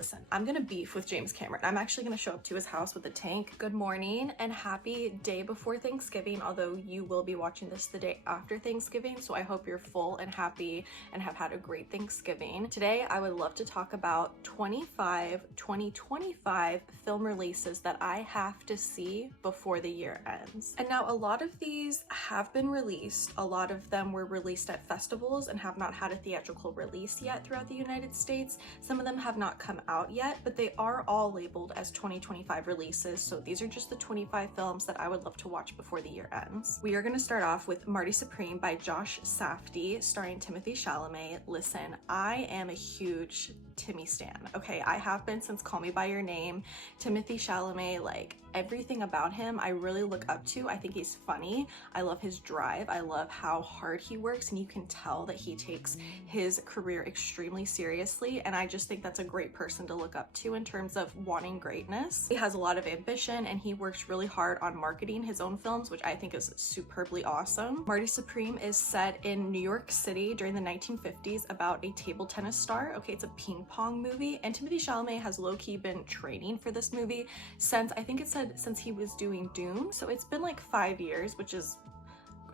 Listen, I'm gonna beef with James Cameron. I'm actually gonna show up to his house with a tank. Good morning and happy day before Thanksgiving, although you will be watching this the day after Thanksgiving, so I hope you're full and happy and have had a great Thanksgiving. Today, I would love to talk about 2025 film releases that I have to see before the year ends. And now a lot of these have been released. A lot of them were released at festivals and have not had a theatrical release yet throughout the United States. Some of them have not come out yet, but they are all labeled as 2025 releases. So these are just the 25 films that I would love to watch before the year ends. We are going to start off with Marty Supreme by Josh Safdie, starring Timothée Chalamet. Listen, I am a huge Timmy stan. Okay, I have been since Call Me by Your Name. Timothée Chalamet, like everything about him, I really look up to. I think he's funny. I love his drive. I love how hard he works, and you can tell that he takes his career extremely seriously. And I just think that's a great person to look up to in terms of wanting greatness. He has a lot of ambition and he works really hard on marketing his own films, which I think is superbly awesome. Marty Supreme is set in New York City during the 1950s about a table tennis star. Okay, it's a ping pong movie, and Timothée Chalamet has low-key been training for this movie since, I think it said since he was doing Dune. So it's been like 5 years, which is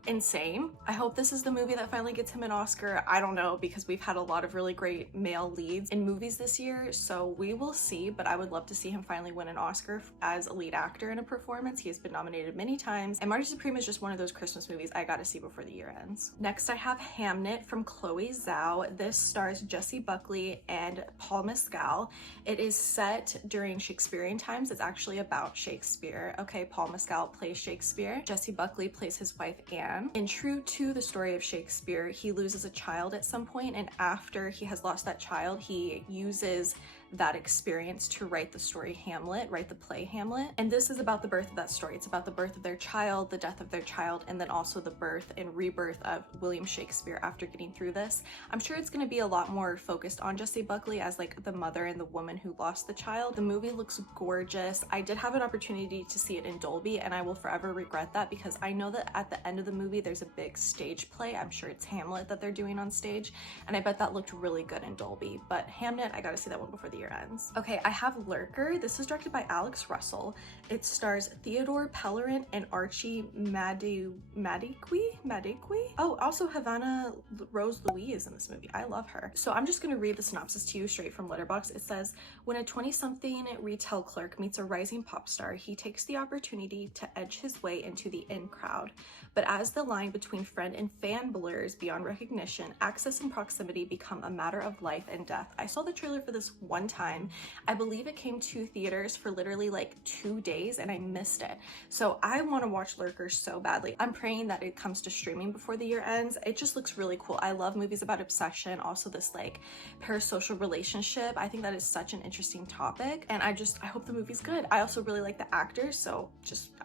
insane. I hope this is the movie that finally gets him an Oscar. I don't know, because we've had a lot of really great male leads in movies this year, so we will see, but I would love to see him finally win an Oscar as a lead actor in a performance. He has been nominated many times, and Marty Supreme is just one of those Christmas movies I gotta see before the year ends. Next, I have Hamnet from Chloe Zhao. This stars Jessie Buckley and Paul Mescal. It is set during Shakespearean times. It's actually about Shakespeare. Okay, Paul Mescal plays Shakespeare. Jessie Buckley plays his wife, Anne. And true to the story of Shakespeare, he loses a child at some point, and after he has lost that child, he uses that experience to write the story Hamlet, write the play Hamlet. And this is about the birth of that story. It's about the birth of their child, the death of their child, and then also the birth and rebirth of William Shakespeare after getting through this. I'm sure it's going to be a lot more focused on Jessie Buckley as like the mother and the woman who lost the child. The movie looks gorgeous. I did have an opportunity to see it in Dolby, and I will forever regret that, because I know that at the end of the movie there's a big stage play. I'm sure it's Hamlet that they're doing on stage, and I bet that looked really good in Dolby. But Hamnet, I gotta see that one before the year ends. Okay, I have Lurker. This is directed by Alex Russell. It stars Theodore Pellerin and Archie Madiqui. Oh, also Havana Rose Louis is in this movie. I love her. So I'm just gonna read the synopsis to you straight from Letterboxd. It says, when a 20-something retail clerk meets a rising pop star, he takes the opportunity to edge his way into the in crowd. But as the line between friend and fan blurs beyond recognition, access and proximity become a matter of life and death. I saw the trailer for this one time. I believe it came to theaters for literally like 2 days, and I missed it. So I want to watch Lurker so badly. I'm praying that it comes to streaming before the year ends. It just looks really cool. I love movies about obsession, also this like parasocial relationship. I think that is such an interesting topic, and I hope the movie's good. I also really like the actors, so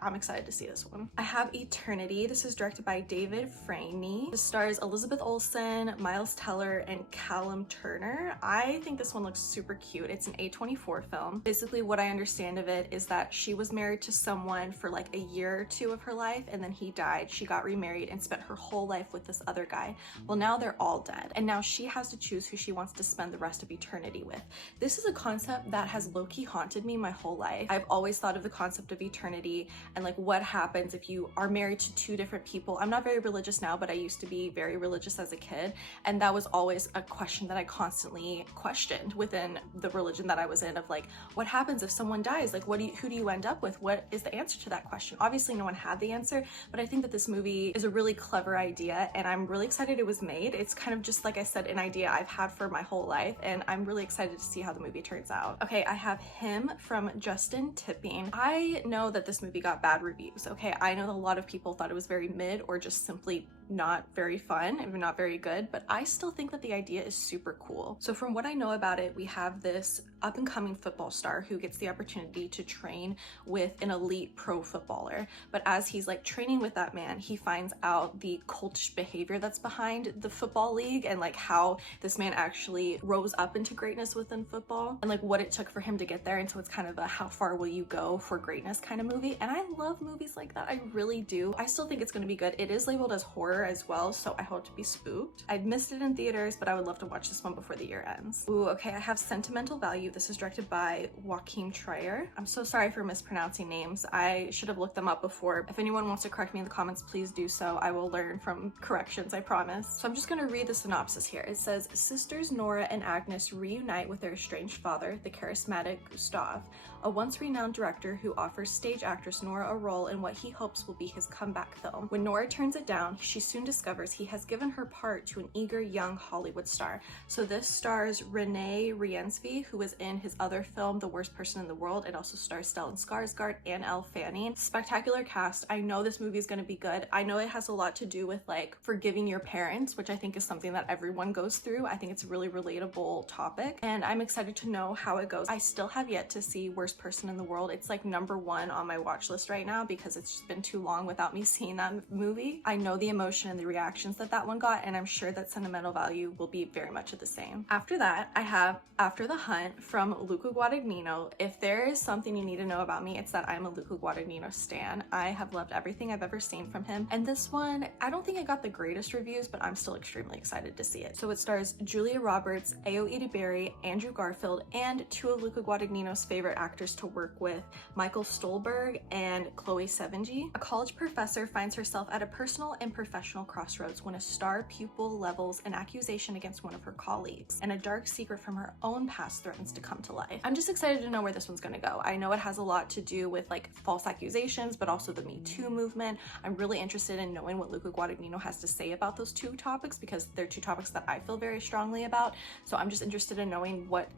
I'm excited to see this one. I have Eternity. This is directed by David Frayne. This stars Elizabeth Olsen, Miles Teller, and Callum Turner. I think this one looks super cute. It's an A24 film. Basically, what I understand of it is that she was married to someone for like a year or two of her life, and then he died. She got remarried and spent her whole life with this other guy. Well, now they're all dead, and now she has to choose who she wants to spend the rest of eternity with. This is a concept that has low-key haunted me my whole life. I've always thought of the concept of eternity and like what happens if you are married to two different people. I'm not very religious now, but I used to be very religious as a kid, and that was always a question that I constantly questioned within the religion that I was in, of like, what happens if someone dies? Like, who do you end up with? What is the answer to that question? Obviously no one had the answer, but I think that this movie is a really clever idea, and I'm really excited it was made. It's kind of just, like I said, an idea I've had for my whole life, and I'm really excited to see how the movie turns out. Okay, I have Him from Justin Tipping. I know that this movie got bad reviews. Okay, I know that a lot of people thought it was very mid or just simply not very fun and not very good, but I still think that the idea is super cool. So from what I know about it, we have this up and coming football star who gets the opportunity to train with an elite pro footballer. But as he's like training with that man, he finds out the cultish behavior that's behind the football league, and like how this man actually rose up into greatness within football, and like what it took for him to get there. And so it's kind of a how far will you go for greatness kind of movie. And I love movies like that. I really do. I still think it's going to be good. It is labeled as horror horror as well, so I hope to be spooked. I'd missed it in theaters, but I would love to watch this one before the year ends. Ooh, okay, I have Sentimental Value. This is directed by Joachim Trier. I'm so sorry for mispronouncing names. I should have looked them up before. If anyone wants to correct me in the comments, please do so. I will learn from corrections, I promise. So I'm just gonna read the synopsis here. It says, sisters Nora and Agnes reunite with their estranged father, the charismatic Gustav, a once renowned director who offers stage actress Nora a role in what he hopes will be his comeback film. When Nora turns it down, she soon discovers he has given her part to an eager young Hollywood star. So this stars Renee Riensvy, who was in his other film, The Worst Person in the World. It also stars Stellan Skarsgård and Elle Fanning. Spectacular cast. I know this movie is going to be good. I know it has a lot to do with like forgiving your parents, which I think is something that everyone goes through. I think it's a really relatable topic, and I'm excited to know how it goes. I still have yet to see Worst Person in the World. It's like #1 on my watch list right now because it's just been too long without me seeing that movie. I know the emotion and the reactions that one got, and I'm sure that Sentimental Value will be very much of the same. After that, I have After the Hunt from Luca Guadagnino. If there is something you need to know about me, it's that I'm a Luca Guadagnino stan. I have loved everything I've ever seen from him, and this one, I don't think it got the greatest reviews, but I'm still extremely excited to see it. So it stars Julia Roberts, Ayo Edebiri, Andrew Garfield, and two of Luca Guadagnino's favorite actors to work with, Michael Stolberg and Chloe Sevigny. A college professor finds herself at a personal and professional crossroads when a star pupil levels an accusation against one of her colleagues, and a dark secret from her own past threatens to come to life. I'm just excited to know where this one's gonna go. I know it has a lot to do with like false accusations, but also the Me Too movement. I'm really interested in knowing what Luca Guadagnino has to say about those two topics because they're two topics that I feel very strongly about. So I'm just interested in knowing what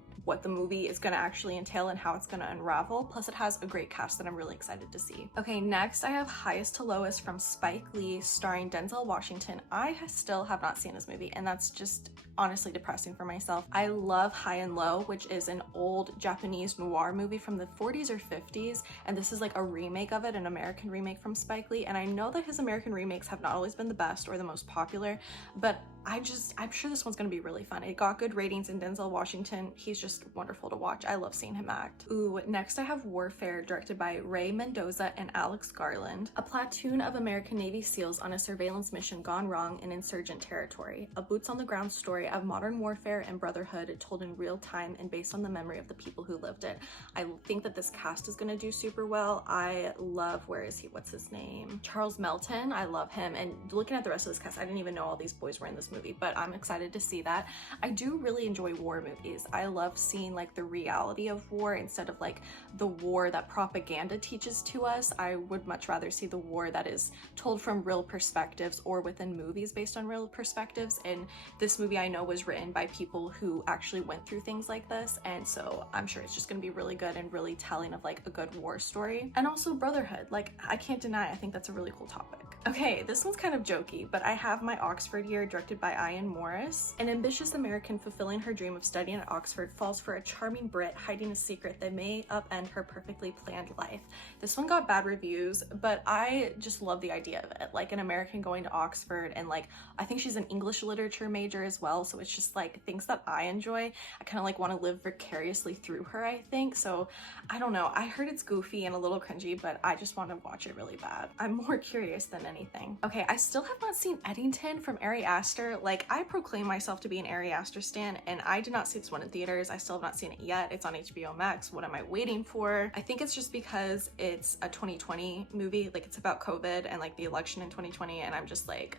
the movie is going to actually entail and how it's going to unravel. Plus it has a great cast that I'm really excited to see. Okay, next I have Highest to Lowest from Spike Lee starring Denzel Washington. I still have not seen this movie, and that's just honestly depressing for myself. I love High and Low, which is an old Japanese noir movie from the 40s or 50s, and this is like a remake of it, an American remake from Spike Lee. And I know that his American remakes have not always been the best or the most popular, but I'm sure this one's gonna be really fun. It got good ratings, and Denzel Washington, he's just wonderful to watch. I love seeing him act. Ooh, next I have Warfare, directed by Ray Mendoza and Alex Garland. A platoon of American Navy SEALs on a surveillance mission gone wrong in insurgent territory. A boots on the ground story of modern warfare and brotherhood told in real time and based on the memory of the people who lived it. I think that this cast is gonna do super well. I love, where is he? What's his name? Charles Melton. I love him. And looking at the rest of this cast, I didn't even know all these boys were in this movie, but I'm excited to see that. I do really enjoy war movies. I love seeing like the reality of war instead of like the war that propaganda teaches to us. I would much rather see the war that is told from real perspectives or within movies based on real perspectives. And this movie I know was written by people who actually went through things like this, and so I'm sure it's just gonna be really good and really telling of like a good war story. And also brotherhood, like I can't deny, I think that's a really cool topic. Okay, this one's kind of jokey, but I have My Oxford Year, directed by Ian Morris. An ambitious American fulfilling her dream of studying at Oxford falls for a charming Brit hiding a secret that may upend her perfectly planned life. This one got bad reviews, but I just love the idea of it. Like an American going to Oxford, and like I think she's an English literature major as well, so it's just like things that I enjoy. I kind of like want to live vicariously through her, I think. So I don't know, I heard it's goofy and a little cringy, but I just want to watch it really bad. I'm more curious than anything. Okay, I still have not seen Eddington from Ari Aster. Like I proclaim myself to be an Ari Aster stan, and I did not see this one in theaters. I still have not seen it yet. It's on HBO Max. What am I waiting for? I think it's just because it's a 2020 movie. Like it's about COVID and like the election in 2020, and I'm just like,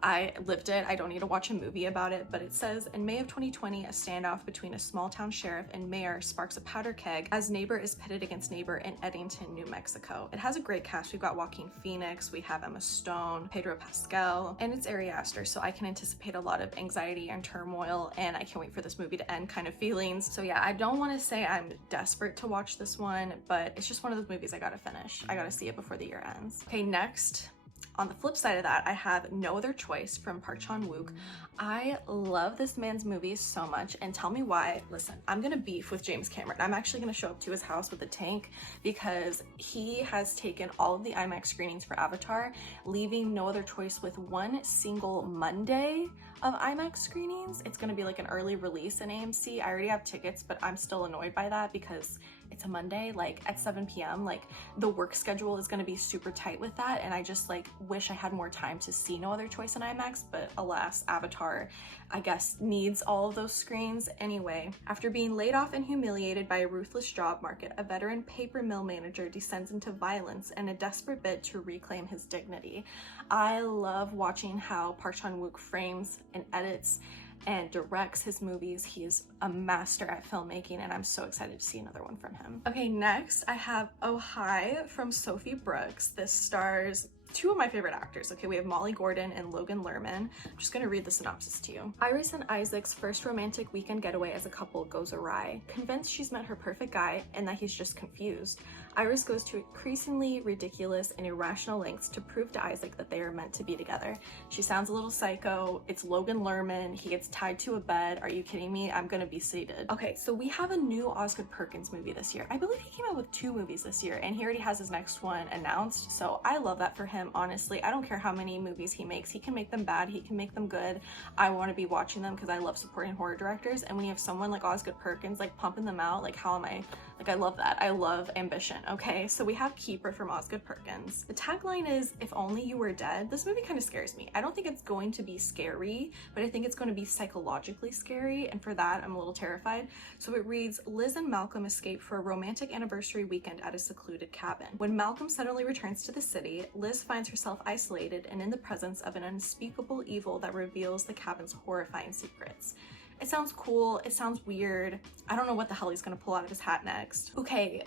I lived it. I don't need to watch a movie about it. But it says, in May of 2020, a standoff between a small town sheriff and mayor sparks a powder keg as neighbor is pitted against neighbor in Eddington, New Mexico. It has a great cast. We've got Joaquin Phoenix, we have Emma Stone, Pedro Pascal, and it's Ari Aster, so I can anticipate a lot of anxiety and turmoil, and I can't wait for this movie to end kind of feelings. So yeah, I don't want to say I'm desperate to watch this one, but it's just one of those movies I gotta finish. I gotta see it before the year ends. Okay, next, on the flip side of that, I have No Other Choice from Park Chan-wook. I love this man's movies so much, and tell me why. Listen, I'm gonna beef with James Cameron. I'm actually gonna show up to his house with a tank because he has taken all of the IMAX screenings for Avatar, leaving No Other Choice with one single Monday of IMAX screenings. screenings. It's gonna be like an early release in AMC. I already have tickets, but I'm still annoyed by that because it's a Monday, like at 7 p.m. Like the work schedule is gonna be super tight with that, and I just like wish I had more time to see No Other Choice in IMAX, but alas, Avatar, I guess, needs all of those screens. Anyway, after being laid off and humiliated by a ruthless job market, a veteran paper mill manager descends into violence in a desperate bid to reclaim his dignity. I love watching how Park Chan-wook frames and edits and directs his movies. He is a master at filmmaking, and I'm so excited to see another one from him. Okay, next I have Oh Hi from Sophie Brooks. This stars two of my favorite actors. Okay, we have Molly Gordon and Logan Lerman. I'm just gonna read the synopsis to you. Iris and Isaac's first romantic weekend getaway as a couple goes awry. Convinced she's met her perfect guy and that he's just confused, Iris goes to increasingly ridiculous and irrational lengths to prove to Isaac that they are meant to be together. She sounds a little psycho. It's Logan Lerman. He gets tied to a bed. Are you kidding me? I'm gonna be seated. Okay, so we have a new Osgood Perkins movie this year. I believe he came out with 2 movies this year, and he already has his next one announced, so I love that for him. Honestly, I don't care how many movies he makes. He can make them bad, he can make them good. I want to be watching them because I love supporting horror directors, and when you have someone like Osgood Perkins like pumping them out, like how am I, like I love that. I love ambition. Okay, so we have Keeper from Osgood Perkins. The tagline is, "If only you were dead." This movie kind of scares me. I don't think it's going to be scary, but I think it's going to be psychologically scary, and for that I'm a little terrified. So it reads, Liz and Malcolm escape for a romantic anniversary weekend at a secluded cabin. When Malcolm suddenly returns to the city, Liz finds herself isolated and in the presence of an unspeakable evil that reveals the cabin's horrifying secrets. It sounds cool, it sounds weird. I don't know what the hell he's gonna pull out of his hat next. Okay.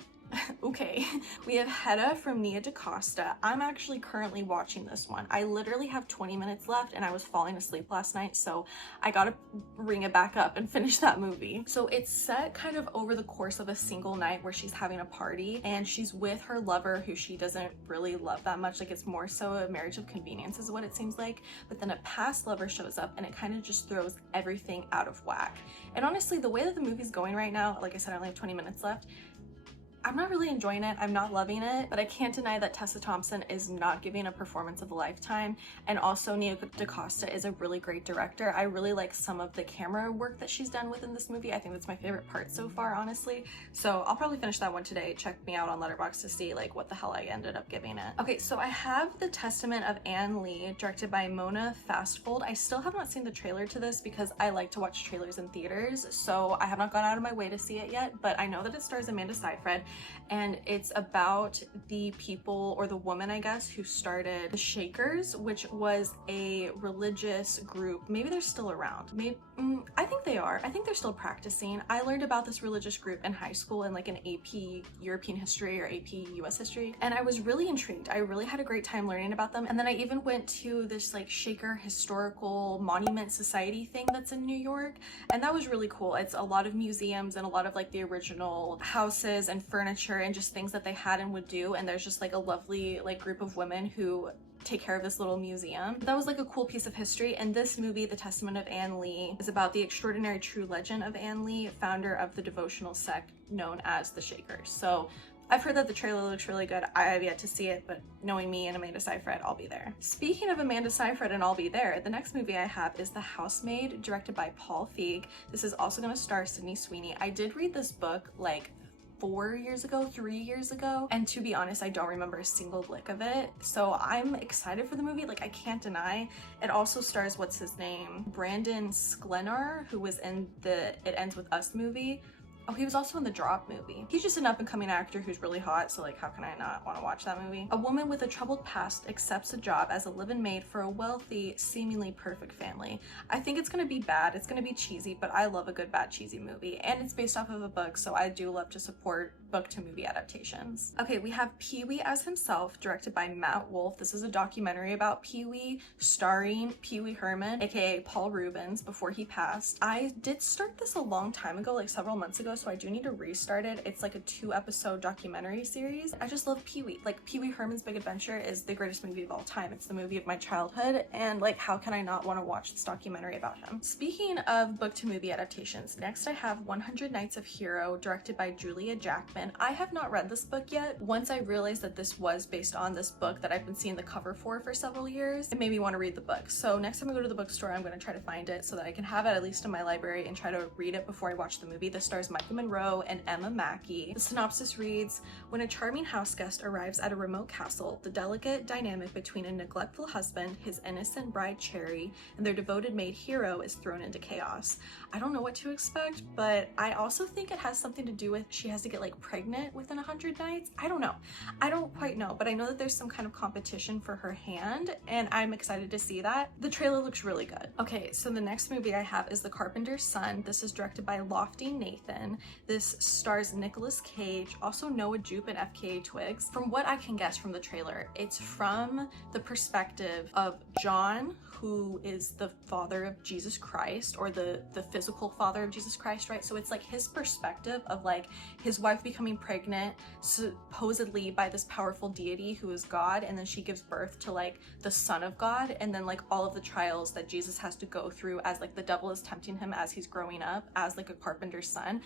Okay, we have Hedda from Nia DaCosta. I'm actually currently watching this one. I literally have 20 minutes left and I was falling asleep last night, so I gotta bring it back up and finish that movie. So it's set kind of over the course of a single night where she's having a party and she's with her lover who she doesn't really love that much. Like, it's more so a marriage of convenience is what it seems like. But then a past lover shows up and it kind of just throws everything out of whack. And honestly, the way that the movie's going right now, like I said, I only have 20 minutes left, I'm not really enjoying it. I'm not loving it, but I can't deny that Tessa Thompson is not giving a performance of a lifetime. And also Nia DaCosta is a really great director. I really like some of the camera work that she's done within this movie. I think that's my favorite part so far, honestly. So I'll probably finish that one today. Check me out on Letterboxd to see like what the hell I ended up giving it. Okay, so I have The Testament of Ann Lee, directed by Mona Fastfold. I still have not seen the trailer to this because I like to watch trailers in theaters, so I have not gone out of my way to see it yet, but I know that it stars Amanda Seyfried. And it's about the people, or the woman I guess, who started the Shakers, which was a religious group. Maybe they're still around. Maybe I think they are. I think they're still practicing. I learned about this religious group in high school in like an AP European history or AP US history, and I was really intrigued. I really had a great time learning about them. And then I even went to this like Shaker Historical Monument Society thing that's in New York, and that was really cool. It's a lot of museums and a lot of like the original houses and furniture and just things that they had and would do, and there's just like a lovely like group of women who take care of this little museum. That was like a cool piece of history. And this movie, The Testament of Ann Lee, is about the extraordinary true legend of Ann Lee, founder of the devotional sect known as the Shakers. So I've heard that the trailer looks really good. I have yet to see it, but knowing me and Amanda Seyfried, I'll be there. Speaking of Amanda Seyfried and I'll be there, the next movie I have is The Housemaid, directed by Paul Feig. This is also going to star Sydney Sweeney. I did read this book like 3 years ago, and to be honest, I don't remember a single lick of it, so I'm excited for the movie. Like, I can't deny. It also stars, what's his name, Brandon Sklenar, who was in the It Ends With Us movie. Oh, he was also in the Drop movie. He's just an up-and-coming actor who's really hot, so like how can I not want to watch that movie? A woman with a troubled past accepts a job as a live-in maid for a wealthy, seemingly perfect family. I think it's gonna be bad, it's gonna be cheesy, but I love a good bad cheesy movie, and it's based off of a book, so I do love to support book to movie adaptations. Okay, we have Pee-wee as Himself, directed by Matt Wolf. This is a documentary about Pee-wee, starring Pee-wee Herman, aka Paul Reubens, before he passed. I did start this a long time ago, like several months ago, so I do need to restart it. It's like a 2-episode documentary series. I just love Pee-wee. Like, Pee-wee Herman's Big Adventure is the greatest movie of all time. It's the movie of my childhood, and like, how can I not want to watch this documentary about him? Speaking of book to movie adaptations, next I have 100 Nights of Hero, directed by Julia Jackman. I have not read this book yet. Once I realized that this was based on this book that I've been seeing the cover for several years, it made me want to read the book. So next time I go to the bookstore, I'm going to try to find it so that I can have it at least in my library and try to read it before I watch the movie. This stars Micah Monroe and Emma Mackey. The synopsis reads, when a charming house guest arrives at a remote castle, the delicate dynamic between a neglectful husband, his innocent bride Cherry, and their devoted maid Hero is thrown into chaos. I don't know what to expect, but I also think it has something to do with she has to get like pregnant within 100 nights. I don't know. I don't quite know, but I know that there's some kind of competition for her hand, and I'm excited to see that. The trailer looks really good. Okay, so the next movie I have is The Carpenter's Son. This is directed by Lofty Nathan. This stars Nicolas Cage, also Noah Jupe and FKA Twigs. From what I can guess from the trailer, it's from the perspective of John, who is the father of Jesus Christ, or the physical father of Jesus Christ, right? So it's like his perspective of like his wife becoming pregnant supposedly by this powerful deity who is God, and then she gives birth to like the son of God, and then like all of the trials that Jesus has to go through as like the devil is tempting him as he's growing up as like a carpenter's son.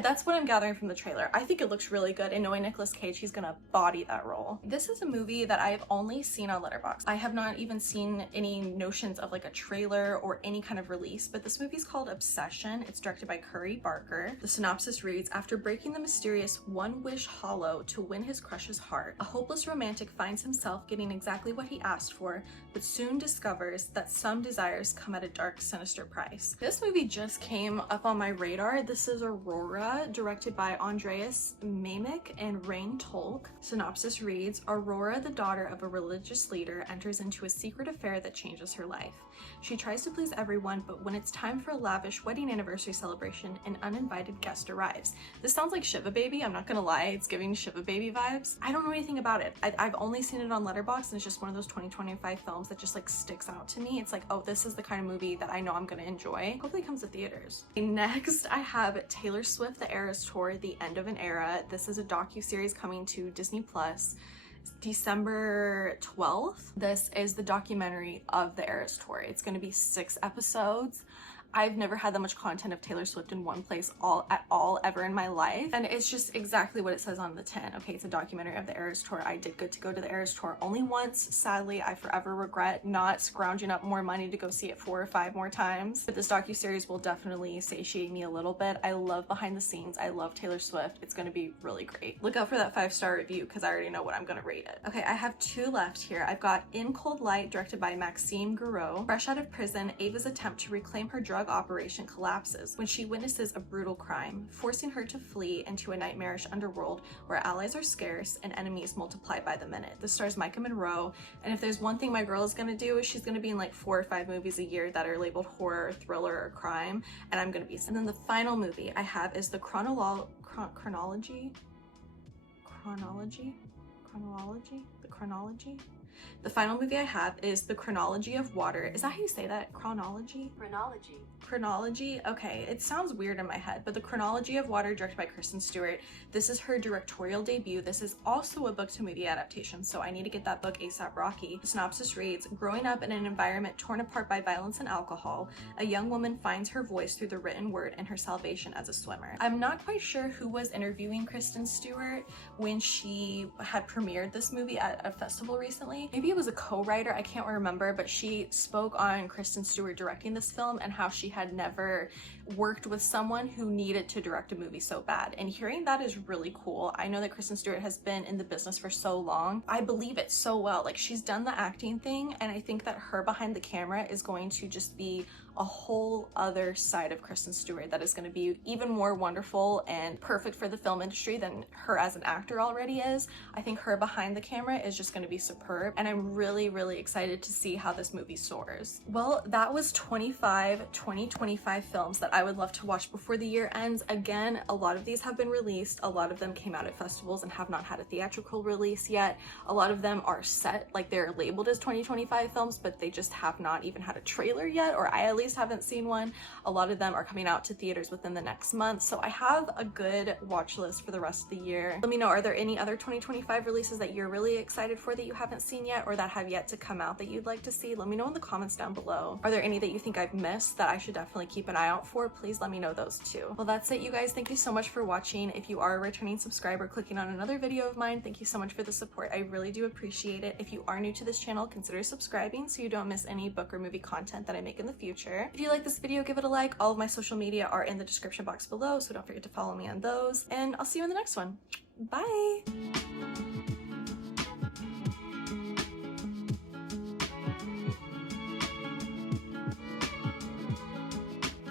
That's what I'm gathering from the trailer. I think it looks really good, and knowing Nicolas Cage, he's gonna body that role. This is a movie that I have only seen on Letterboxd. I have not even seen any notions of like a trailer or any kind of release, but this movie's called Obsession. It's directed by Curry Barker. The synopsis reads, after breaking the mysterious One Wish Hollow to win his crush's heart, a hopeless romantic finds himself getting exactly what he asked for, but soon discovers that some desires come at a dark, sinister price. This movie just came up on my radar. This is Aurora, directed by Andreas Mamick and Rain Tolk. Synopsis reads, Aurora, the daughter of a religious leader, enters into a secret affair that changes her life. She tries to please everyone, but when it's time for a lavish wedding anniversary celebration, an uninvited guest arrives. This sounds like Shiva Baby, I'm not gonna lie, it's giving Shiva Baby vibes. I don't know anything about it. I've only seen it on Letterboxd, and it's just one of those 2025 films that just like sticks out to me. It's like, oh, this is the kind of movie that I know I'm gonna enjoy. Hopefully it comes to theaters. Next, I have Taylor Swift, The Eras Tour, The End of an Era. This is a docu-series coming to Disney Plus. December 12th. This is the documentary of the Eras Tour. It's going to be 6 episodes. I've never had that much content of Taylor Swift in one place at all ever in my life, and it's just exactly what it says on the tin. Okay, it's a documentary of the Eras Tour. I did get to go to the Eras Tour only once. Sadly, I forever regret not scrounging up more money to go see it 4 or 5 more times, but this docuseries will definitely satiate me a little bit. I love behind the scenes. I love Taylor Swift. It's going to be really great. Look out for that 5-star review because I already know what I'm going to rate it. Okay, I have 2 left here. I've got In Cold Light, directed by Maxime Gouraud. Fresh out of prison, Ava's attempt to reclaim her drug operation collapses when she witnesses a brutal crime, forcing her to flee into a nightmarish underworld where allies are scarce and enemies multiply by the minute. This stars Micah Monroe, and if there's one thing my girl is gonna do, is she's gonna be in like 4 or 5 movies a year that are labeled horror, thriller, or crime, and I'm gonna be. And then the final movie I have is the Chronology. The final movie I have is The Chronology of Water. Is that how you say that? Chronology? Chronology? Okay, it sounds weird in my head, but The Chronology of Water, directed by Kristen Stewart. This is her directorial debut. This is also a book to movie adaptation, so I need to get that book ASAP Rocky. The synopsis reads, growing up in an environment torn apart by violence and alcohol, a young woman finds her voice through the written word and her salvation as a swimmer. I'm not quite sure who was interviewing Kristen Stewart when she had premiered this movie at a festival recently. Maybe it was a co-writer, I can't remember, but she spoke on Kristen Stewart directing this film and how she had never worked with someone who needed to direct a movie so bad. And hearing that is really cool. I know that Kristen Stewart has been in the business for so long. I believe it so well. Like, she's done the acting thing, and I think that her behind the camera is going to just be a whole other side of Kristen Stewart that is going to be even more wonderful and perfect for the film industry than her as an actor already is. I think her behind the camera is just going to be superb, and I'm really, really excited to see how this movie soars. Well, that was 25 2025 films that I would love to watch before the year ends. Again, a lot of these have been released. A lot of them came out at festivals and have not had a theatrical release yet. A lot of them are set, like they're labeled as 2025 films, but they just have not even had a trailer yet, or I at least least haven't seen one. A lot of them are coming out to theaters within the next month, so I have a good watch list for the rest of the year. Let me know, are there any other 2025 releases that you're really excited for that you haven't seen yet, or that have yet to come out that you'd like to see? Let me know in the comments down below. Are there any that you think I've missed that I should definitely keep an eye out for? Please let me know those too. Well, that's it, you guys. Thank you so much for watching. If you are a returning subscriber clicking on another video of mine, thank you so much for the support. I really do appreciate it. If you are new to this channel, consider subscribing so you don't miss any book or movie content that I make in the future. If you like this video, give it a like. All of my social media are in the description box below, so don't forget to follow me on those. And I'll see you in the next one. Bye!